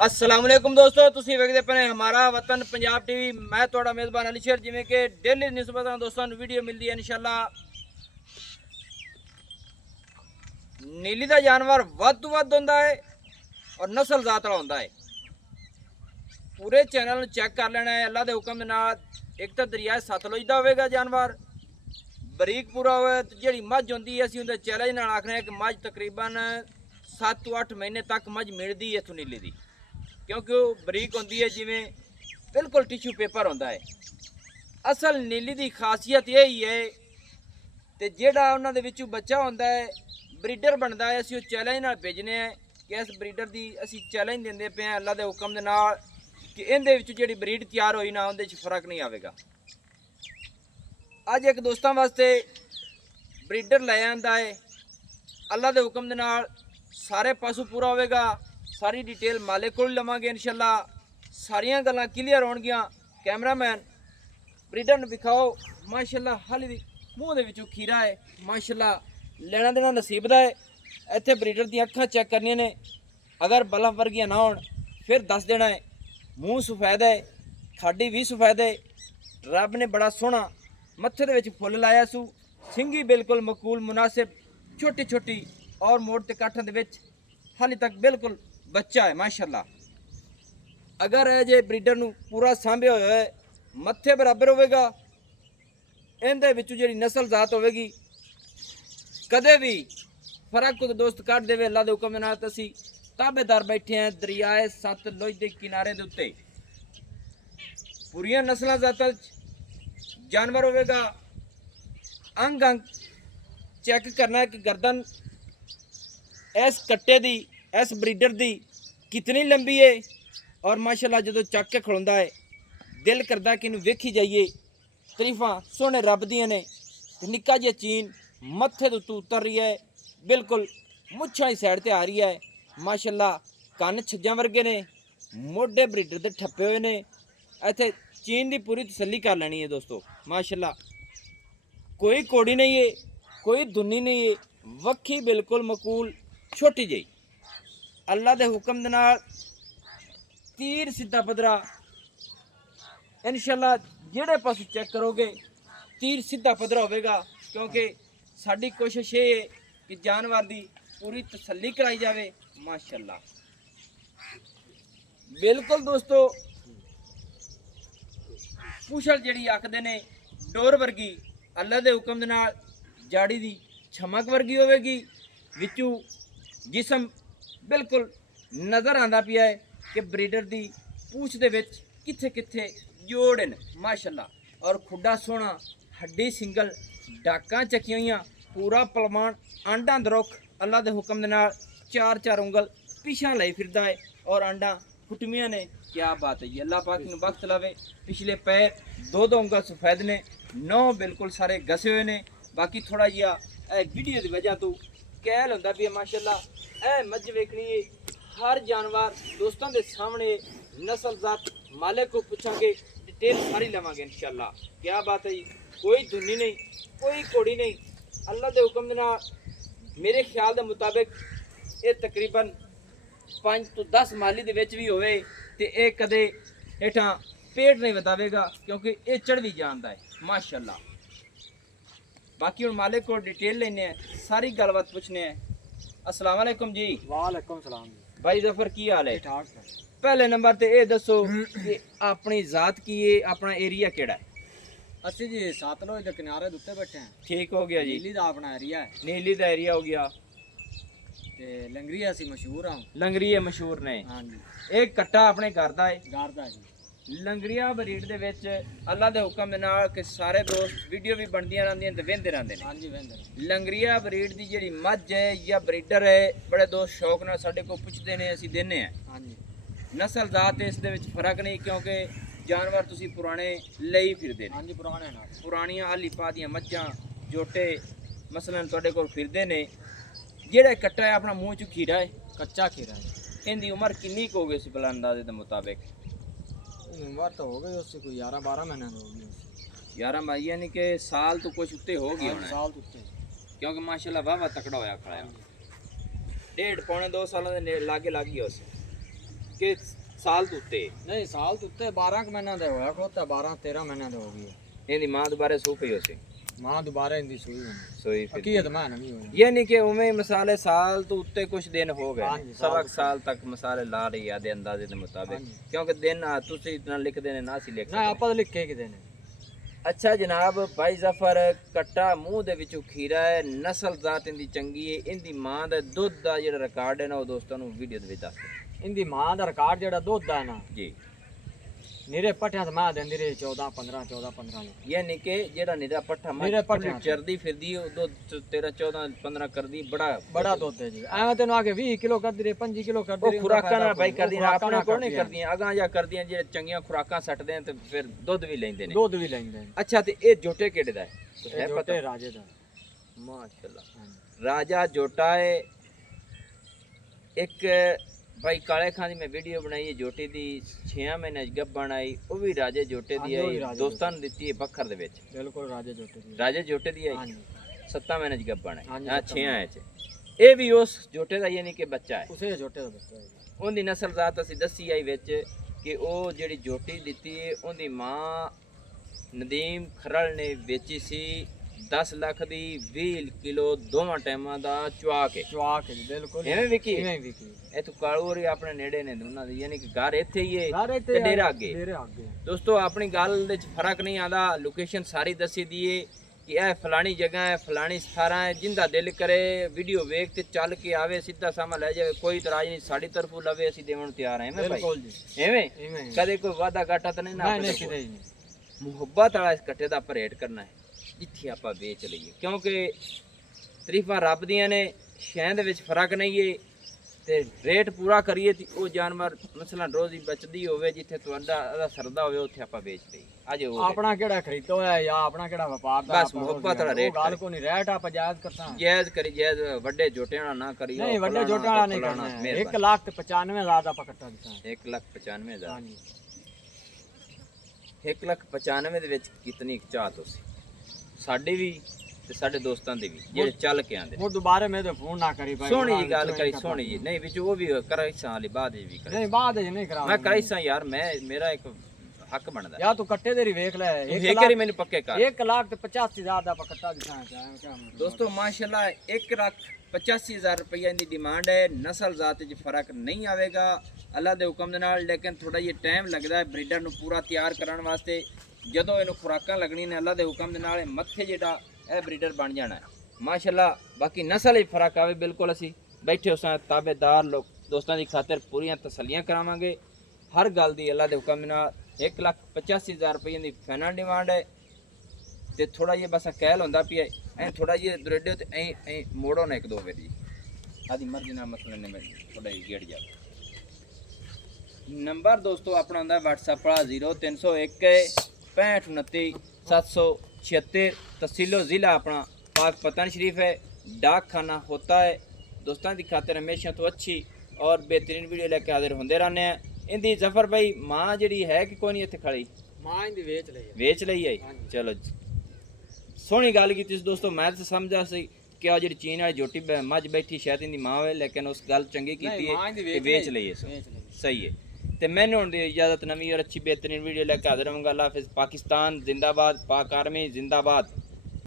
अस्सलाम वालेकुम दोस्तों, तुसी वेखदे पे हमारा वतन पंजाब टीवी। मैं थोड़ा मेज़बान अली शेर। जिमें कि डेली निस्बत दोस्तों वीडियो मिलती है इंशाल्लाह। नीली का जानवर वध तो वध होंदा है और नस्ल जात वाला होंदा है। पूरे चैनल चेक कर लेना है अल्लाह के हुक्म दे नाल। एक तो दरिया सतलुज का होगा जानवर बरीक पूरा हो, जी मझ होंगी है असं उनके चैलेंज नाल आखने कि मझ तकरीबन 7 to 8 महीने तक मझ मिलती है इथों नीली की, क्योंकि वो बरीक होंगी है जिमें बिल्कुल टिश्यू पेपर होंदा है। असल नीली की खासियत यही है तो जोड़ा उन्होंने विचों बच्चा होंदा है ब्रीडर बनता है। असं चैलेंज नाल भेजने हैं कि इस ब्रीडर की असी चैलेंज देंदे पे हैं अल्लाह के हुक्म दे नाल कि इहदे विचों जिहड़ी ब्रीड तैयार होई ना उहदे च फर्क नहीं आवेगा। अज एक दोस्तों वास्ते ब्रीडर लै आंदा है अल्लाह के हुक्म दे नाल। सारे पासों पूरा होगा, सारी डिटेल मालिक को लवांगे इंशाल्लाह। सारियां गल्लां क्लीयर होणगियां। कैमरामैन ब्रीडर नूं विखाओ। माशाल्लाह हाली दी मूँह दे विचों खीरा है, माशाल्लाह लेना देना नसीब दा है। इत्थे ब्रीडर दी अखां चेक करनियां ने, अगर बलफ वर्गियां ना होण फिर दस देना है। मूँह सफेद है, खाडी भी सफेद है। रब ने बड़ा सोहना मत्थे दे विच फुल लाया सू। सिंगी बिल्कुल मकूल मुनासिब, छोटी छोटी और मोड़ ते काठां दे विच हाली तक बिल्कुल बच्चा है माशाल्लाह। अगर जे ब्रीडर नूं पूरा सांभिया होया है, मत्थे बराबर होवेगा, इहदे विचों जिहड़ी नस्ल जात होवेगी कदे भी फर्क को दोस्त कट देवे अल्लाह दे हुक्म दे नाल। असीं ताबेदार बैठे हैं दरियाए सतलुज के किनारे दे उत्ते। पूरियां नस्लां जातां जानवर होवेगा। अंग अंग चेक करना है कि गर्दन इस कट्टे दी इस ब्रीडर दी कितनी लंबी है। और माशाल्लाह जो चक के खड़ोंदा है दिल करदा कि इनू वेखी जाइए। तरीफा सोहने रब दियां ने। निक्का जिहा चीन मत्थे दे उत्तों उतर रही है, बिल्कुल मुच्छां दी साइड ते आ रही है। माशाल्लाह कन्न छज्जां वर्गे ने, मोढे ब्रीडर दे ठप्पे हुए ने। इत्थे चीन दी पूरी तसल्ली कर लेनी है दोस्तों। माशाल्लाह कोई कोड़ी नहीं है, कोई दुन्नी नहीं है, वक्खी बिल्कुल मकूल छोटी जी। अल्लाह के हुक्म दे नाल तीर सीधा पदरा इंशाल्लाह जेड़े पासों चेक करोगे तीर सीधा पदरा होगा। क्योंकि साड़ी कोशिश ये है कि जानवर की पूरी तसल्ली कराई जाए। माशाल्लाह बिल्कुल दोस्तों पूछल जी आखते ने डोर वर्गी अल्लाह के हुक्म दे नाल जाड़ी की छमक वर्गी होगी। विचों जिसम बिल्कुल नज़र आंदा पिया है कि ब्रीडर की पूछ दे विच किथे किथे जोड़ न माशाल्लाह। और खुडा सोहना हड्डी सिंगल डाकां चकियां हुई पूरा पलवान आंडा दरुख अल्लाह के हुक्म दे नाल 4-4 उंगल पिछा लाई फिरदा है और आंडा फुटमियां ने। क्या बात है जी, अल्लाह पाक नूं बख्त लावे। पिछले पैर 2-2 उंगल सफेद ने, 9 बिल्कुल सारे घसे हुए ने। बाकी थोड़ा जिहा वीडियो की वजह तो कैल होंदा भी माशाल्लाह। मझ वेखनी है हर जानवर दोस्तों के सामने नस्ल जात मालिक को पूछांगे, डिटेल सारी लवांगे इंशाल्लाह। क्या बात है जी, कोई धुनी नहीं, कोई कोड़ी नहीं। अल्लाह के हुक्म दे नाल मेरे ख्याल के मुताबिक ये तकरीबन 5 to 10 माली दे विच भी होवे ते ये कदे हेठां पेट नहीं बतावेगा, क्योंकि ये चढ़ भी जानदा है माशाल्लाह। बाकी हुण मालिक को डिटेल लेने हैं, सारी गलबात पूछने हैं। अस्सलाम वालेकुम जी। वालेकुम सलाम भाई जफर की हाल है? ठाक है। पहले नंबर ते ये दसो कि अपनी जात की है, अपना एरिया केड़ा है? ਅਸੀਂ ਜੀ ਸਤਲੁਜ ਦੇ ਕਿਨਾਰੇ ਦੇ ਉੱਤੇ ਬੈਠੇ ਹਾਂ। ठीक हो गया जी, ਨੀਲੀ ਦਾ ਆਪਣਾ ਏਰੀਆ ਹੈ नीली का एरिया हो गया। ਤੇ ਲੰਗਰੀਆ ਅਸੀਂ ਮਸ਼ਹੂਰ ਹਾਂ। लंगरीए मशहूर ने। ਹਾਂਜੀ एक कट्टा अपने घर का है। ਘਰ ਦਾ ਜੀ। लंगरिया बरीड दे विच अल्लाह दे हुक्म दे नाल कि सारे दोस्त वीडियो भी बनदियां रहंदियां ते वेंदे रहंदे ने। ਹਾਂਜੀ ਵੰਦਰ लंगरिया बरीड दी जेहड़ी मझ है या ब्रीडर है, बड़े दोस्त शौक नाल साडे को पुछदे ने, असीं देने हैं। ਹਾਂਜੀ नस्ल जात इस दे विच फर्क नहीं, क्योंकि जानवर तुसीं पुराने लई फिरदे ने। ਹਾਂਜੀ ਪੁਰਾਣੇ ਨਾਲ पुरानियां हाली पा दियां मझां जोटे मसलन तुहाडे कोल फिरदे ने। जेहड़ा कट्टा है अपना मूँह च खीरा है, ਕੱਚਾ ਖੀਰਾ ਹੈ। इहदी उम्र किन्नी हो गई इस बला अंदाजे दे मुताबिक? उम्र तो हो गई उससे कोई 11-12 महीने हो गई। 11 भाई यानी कि साल तो कुछ उत्ते हो गया होना है। साल तो उत्ते क्योंकि माशाल्लाह वाह तकड़ा होया खड़ा है। 1.5 पौने 2 सालों के लागे लग गया उस। ਕਿ ਸਾਲ ਤੋਂ ਉੱਤੇ ਨਹੀਂ ਸਾਲ ਤੋਂ ਉੱਤੇ 12 ਕੁ ਮਹੀਨਿਆਂ ਦਾ ਹੋਇਆ ਖੋਤਾ 12 13 ਮਹੀਨਿਆਂ ਦਾ ਹੋ ਗਿਆ ਇਹਦੀ ਮਾਂ ਦੁਬਾਰੇ ਸੂ ਪਈ ਹੋਸੀ ਮਾਂ ਦੁਬਾਰਾ ਇਹਦੀ ਸੂਈ ਹੋਣੀ ਸੋਈ ਫਿਰ ਅਕੀਦ ਮਾਂ ਨਹੀਂ ਹੋਣੀ ਯਾਨੀ ਕਿ ਉਵੇਂ ਮਸਾਲੇ ਸਾਲ ਤੋਂ ਉੱਤੇ ਕੁਝ ਦਿਨ ਹੋ ਗਏ ਹਾਂਜੀ, ਸਵਾ ਕੁ ਸਾਲ ਤੱਕ ਮਸਾਲੇ ਲਾ ਰਹੀ ਆ ਦੇ ਅੰਦਾਜ਼ੇ ਦੇ ਮੁਤਾਬਿਕ ਹਾਂਜੀ। ਕਿਉਂਕਿ ਦਿਨ ਤੁਸੀਂ ਇਤਨਾ ਲਿਖਦੇ ਨੇ ਨਾ ਸੀ ਲਿਖ ਨਾ ਸਕਦੇ ਆਪਾਂ ਤਾਂ ਲਿਖੇ ਕਿਤੇ ਨੇ ਅੱਛਾ ਜਨਾਬ ਭਾਈ ਜ਼ਫਰ ਕੱਟਾ ਮੂੰਹ ਦੇ ਵਿੱਚੋਂ ਖੀਰਾ ਹੈ ਨਸਲ ਜ਼ਾਤ ਇਹਦੀ ਚੰਗੀ ਹੈ ਇਹਦੀ ਮਾਂ ਦਾ ਦੁੱਧ ਦਾ ਜਿਹੜਾ ਰਿਕਾਰਡ ਹੈ ਨਾ ਉਹ ਦੋਸਤਾਂ ਨੂੰ ਵੀਡੀਓ ਦੇ ਵਿੱਚ ਦੱਸ ਦਿਓ। ਇਹਦੀ ਮਾਂ ਦਾ ਰਿਕਾਰਡ ਜਿਹੜਾ ਦੁੱਧ ਦਾ ਨਾ ਜੀ ਨਿਰੇ ਪੱਠਿਆਂ ਤੇ ਮਾਂ ਦਿੰਦੀ ਰਹੀ 14 15 ਯਾਨੀ ਕਿ ਜਿਹੜਾ ਨਿਰਾ ਪੱਠਾ ਮੱਝ ਨਿਰਾ ਪੱਠਾ ਚਰਦੀ ਫਿਰਦੀ ਉਹ ਦੁੱਧ 13 14 15 ਕਰਦੀ ਬੜਾ ਦੁੱਧ ਹੈ ਜੀ ਐਵੇਂ ਤੈਨੂੰ ਆ ਕੇ 20 ਕਿਲੋ ਕਰਦੀ ਰਹੀ 25 ਕਿਲੋ ਕਰਦੀ ਉਹ ਰਹੀ ਖੁਰਾਕਾਂ ਨਾਲ ਬਾਈ ਕਰਦੀਆਂ ਆਪਣੇ ਕੋਲ ਨਹੀਂ ਕਰਦੀਆਂ ਅਗਾਂ ਜਾਂ ਕਰਦੀਆਂ ਜਿਹੜੇ ਚੰਗੀਆਂ ਖੁਰਾਕਾਂ ਸੱਟਦੇ ਆ ਤੇ ਫਿਰ ਦੁੱਧ ਵੀ ਲੈਂਦੇ ਨੇ ਦੁੱਧ ਵੀ ਲੈਂਦੇ ਨੇ ਅੱਛਾ ਤੇ ਇਹ ਜੋਟੇ ਕਿਹੜੇ ਦਾ ਹੈ ਕੁਛ ਇਹ ਹੈ ਪਤਾ ਜੋਟੇ ਰਾਜੇ ਦਾ ਮਾਸ਼ਾਅੱਲਾ ਹਾਂਜੀ। ਰਾਜਾ ਜੋਟਾ ਹੈ ਇੱਕ ਭਾਈ ਕਾਲੇ ਖਾਨ ਦੀ ਮੈਂ ਵੀਡੀਓ ਬਣਾਈ ਹੈ ਜੋਟੇ ਦੀ 6 ਮਹੀਨੇ ਚ ਗੱਭਣ ਆਈ ਉਹ ਵੀ ਰਾਜੇ ਜੋਟੇ ਦੀ ਹਾਂਜੀ, ਉਹ ਵੀ ਆਈ ਰਾਜੇ ਦੋਸਤਾਂ ਨੂੰ ਦਿੱਤੀ ਹੈ ਬੱਖਰ ਦੇ ਵਿੱਚ ਬਿਲਕੁਲ ਰਾਜੇ ਜੋਟੇ ਦੀ ਰਾਜੇ ਜੋਟੇ ਦੀ ਆਈ ਹਾਂਜੀ 7 ਮਹੀਨੇ ਚ ਗੱਭਣ ਹੈ ਹਾਂਜੀ, ਹਾਂ 7 6 ਆਏ ਚ ਇਹ ਵੀ ਉਸ ਜੋਟੇ ਦਾ ਯਾਨੀ ਕਿ ਬੱਚਾ ਹੈ ਉਸੇ ਜੋਟੇ ਦਾ ਬੱਚਾ ਹੈ ਜੀ। ਉਹਦੀ ਨਸਲ ਜ਼ਾਤ ਅਸੀਂ ਦੱਸੀ ਆਈ ਵਿੱਚ ਕਿ ਉਹ ਜਿਹੜੀ ਜੋਟੀ ਦਿੱਤੀ ਹੈ ਉਹਦੀ ਮਾਂ ਨਦੀਮ ਖਰਲ ਨੇ ਵੇਚੀ ਸੀ 10 ਲੱਖ ਦੀ 20 ਕਿਲੋ ਦੋਵਾਂ ਟਾਈਮਾਂ ਦਾ ਚੁਆ ਕੇ ਚਵਾ ਕੇ ਜੀ, ਬਿਲਕੁਲ ਐਵੇਂ ਵਿਕੀ ਇਵੇਂ ਹੀ ਵਿਕੀ ਇਹ ਤੋਂ ਕਾਲੂਰੀ ਆਪਣੇ ਨੇੜੇ ਨੇ ਦੋਨਾਂ ਦੇ ਯਾਨੀ ਕਿ ਘਰ ਇੱਥੇ ਹੀ ਹੈ ਸਾਰੇ ਤੇ ਡੇਰਾ ਅੱਗੇ ਡੇਰੇ ਅੱਗੇ ਦੋਸਤੋ ਆਪਣੀ ਗੱਲ ਵਿੱਚ ਫਰਕ ਨਹੀਂ ਆਂਦਾ ਲੋਕੇਸ਼ਨ ਸਾਰੀ ਦੱਸੀ ਦੀਏ ਕਿ ਇਹ ਫਲਾਣੀ ਜਗ੍ਹਾ ਹੈ ਫਲਾਣੀ ਸਥਾਰਾਂ ਹੈ ਜਿੰਦਾ ਦਿਲ ਕਰੇ ਵੀਡੀਓ ਵੇਖ ਤੇ ਚੱਲ ਕੇ ਆਵੇ ਸਿੱਧਾ ਸਾਮਾ ਲੈ ਜਾਵੇ ਕੋਈ ਇਤਰਾਜ਼ ਨਹੀਂ ਸਾਡੀ ਤਰਫੋਂ ਲਵੇ ਅਸੀਂ ਦੇਵਣ ਨੂੰ ਤਿਆਰ ਹਾਂ ਐਵੇਂ ਭਾਈ ਬਿਲਕੁਲ ਜੀ ਐਵੇਂ ਇਵੇਂ ਹੀ। ਕਦੇ ਕੋਈ ਵਾਦਾ ਘਾਟਾ ਤਾਂ ਨਹੀਂ ਨਾ ਨਹੀਂ ਆਪਣੇ ਨਹੀਂ ਕੋਲ। ਕਿਤੇ ਹੀ ਨਹੀਂ ਮੁਹੱਬਤ ਵਾਲਾ ਇਸ ਕੱਟੇ ਦਾ ਪਰੇਡ ਕਰਨਾ ਹੈ ਜਿੱਥੇ ਆਪਾਂ ਵੇਚ ਲਈਏ ਕਿਉਂਕਿ ਤਰੀਫਾਂ ਰੱਬ ਦੀਆਂ ਨੇ ਸ਼ੈਂ ਦੇ ਵਿੱਚ ਫਰਕ ਨਹੀਂ ਹੈ ਤੇ ਰੇਟ ਪੂਰਾ ਕਰੀਏ ਤੇ ਉਹ ਜਾਨਵਰ ਮਸਲਨ ਰੋਜ਼ੀ ਬਚਦੀ ਹੋਵੇ ਜਿੱਥੇ ਤੁਹਾਡਾ ਉਹਦਾ ਸਰਦਾ ਹੋਵੇ ਉੱਥੇ ਆਪਾਂ ਵੇਚ ਲਈਏ ਅਜੇ ਉਹ ਆਪਣਾ ਕਿਹੜਾ ਖਰੀਦੋ ਹੋਇਆ ਜਾਂ ਆਪਣਾ ਕਿਹੜਾ ਵਪਾਰ ਦਾ ਬਸ ਮੁਹੱਬਤ ਵਾਲਾ ਰੇਟ ਗੱਲ ਕੋ ਨਹੀਂ ਰੇਟ ਆਪਾਂ ਜਾਇਜ਼ ਕਰਤਾ ਜਾਇਜ਼ ਕਰੀ ਜਾਇਜ਼ ਵੱਡੇ ਜੋਟਿਆਂ ਵਾਲਾ ਨਾ ਕਰੀਓ ਨਹੀਂ ਵੱਡੇ ਫਲਾਣਾ ਜੋਟਾਂ ਵਾਲਾ ਨਹੀਂ ਫਲਾਣਾ, ਕਰਨਾ ਮਿਹਰਬਾਨੀ। 1,95,000 ਦਾ ਆਪਾਂ ਕੱਟਾ ਦਿੱਤਾ 1,95,000 ਹਾਂਜੀ 1,95,000 ਦੇ ਵਿੱਚ ਕਿਤਨੀ ਕੁ ਚਾਹਤ ਹੋ ਸੀ ਸਾਡੀ ਵੀ ਤੇ ਸਾਡੇ ਦੋਸਤਾਂ ਦੀ ਵੀ ਜਿਹੜੇ ਚੱਲ ਕੇ ਆਂਦੇ ਨੇ ਹੁਣ ਦੁਬਾਰੇ ਮੈਂ ਤੇ ਫੋਨ ਨਾ ਕਰੀ ਭਾਈ ਸੋਹਣੀ ਜੀ ਗੱਲ ਕਰੀ ਸੋਹਣੀ ਜੀ ਨਹੀਂ ਵਿੱਚ ਉਹ ਵੀ ਕਰਾਈ ਸਾਂ ਵਾਲੀ ਬਾਅਦ ਵਿੱਚ ਵੀ ਕਰਾਈ ਨਹੀਂ ਬਾਅਦ ਵਿੱਚ ਨਹੀਂ ਕਰਾ ਮੈਂ ਕਰਾਈ ਸਾਂ ਯਾਰ ਮੈਂ ਮੇਰਾ ਇੱਕ ਹੱਕ ਬਣਦਾ ਯਾ ਤੂੰ ਕੱਟੇ ਤੇਰੀ ਵੇਖ ਲੈ ਇਹ ਕਰੀ ਮੈਨੂੰ ਪੱਕੇ ਕਰ 1,85,000 ਦਾ ਆਪਾਂ ਕੱਟਾ ਦਿੱਤਾ ਹੈ ਕਿਆ ਦੋਸਤੋ ਮਾਸ਼ਾਅੱਲਾ 1,85,000 ਰੁਪਈਆ ਦੀ ਡਿਮਾਂਡ ਹੈ ਨਸਲ ਜ਼ਾਤ ਵਿੱਚ ਫਰਕ ਨਹੀਂ ਆਵੇਗਾ ਅੱਲਾ ਦੇ ਹੁਕਮ ਦੇ ਨਾਲ ਲੇਕਿਨ ਥੋੜਾ ਜਿਹਾ ਟਾਈਮ ਲੱਗਦਾ ਹੈ ਬਰੀਡਰ ਨੂੰ ਪੂਰਾ ਤਿਆਰ ਕਰਨ ਵਾਸਤੇ ਜਦੋਂ ਇਹਨੂੰ ਖੁਰਾਕਾਂ ਲੱਗਣੀਆਂ ਨੇ ਅੱਲਾ ਦੇ ਹੁਕਮ ਦੇ ਨਾਲ ਇਹ ਮੱਥੇ ਜਿਹੜਾ ਇਹ ਬਰੀਡਰ ਬਣ ਜਾਣਾ ਹੈ ਮਾਸ਼ਾਅੱਲਾ ਬਾਕੀ ਨਸਲ ਵਿੱਚ ਫਰਕ ਆਵੇ ਬਿਲਕੁਲ ਅਸੀਂ ਬੈਠੇ ਉਸਾਂ ਤਾਬੇਦਾਰ ਲੋਕ ਦੋਸਤਾਂ ਦੀ ਖਾਤਰ ਪੂਰੀਆਂ ਤਸੱਲੀਆਂ ਕਰਾਵਾਂਗੇ ਹਰ ਗੱਲ ਦੀ ਅੱਲਾ ਦੇ ਹੁਕਮ ਨਾਲ 1,85,000 ਰੁਪਏ ਦੀ ਫਾਈਨਲ ਡਿਮਾਂਡ ਹੈ ਤੇ ਥੋੜਾ ਜਿਹਾ ਬਸ ਕਹਿਲ ਹੁੰਦਾ ਪਿਆ ਐ ਥੋੜਾ ਜਿਹਾ ਦਰੇਡਿਓ ਤੇ ਐ ਮੋੜੋ ਨਾ ਇੱਕ ਦੋ ਵਾਰੀ ਆਦੀ ਮਰਜ਼ੀ ਨਾਲ ਮਸਲੇ ਨੇ ਮੈਂ ਥੋੜਾ ਜਿਹਾ ਗੇੜ ਜਾ ਨੰਬਰ ਦੋਸਤੋ ਆਪਣਾ ਹੁੰਦਾ WhatsApp ਵਾਲਾ 0301 6529 776 तहसीलो ज़िला अपना पाक पतन शरीफ है डाक खाना होता है दोस्तों की खातिर हमेशा तो अच्छी और बेहतरीन वीडियो लेके हाजिर होंदे रहने हैं इंदी जफर भाई माँ जी है कि कोई नहीं इतने खड़ी ਮਾਂ ਇਹਦੀ ਵੇਚ ਲਈ वेच लई आई हाँ जी। चलो जी। सोहनी गल की दोस्तों मैं तो समझा सी कि आ जी चीन वाली जोटी मझ बैठी शायद इनकी माँ है लेकिन उस गल चंगी की है वेच लई है सही है तो मैंने हुण दी इजाजत नवी और अच्छी बेहतरीन वीडियो लेके हाजिर होऊंगा अल्लाह हाफिज़ पाकिस्तान जिंदाबाद पाक आर्मी जिंदाबाद।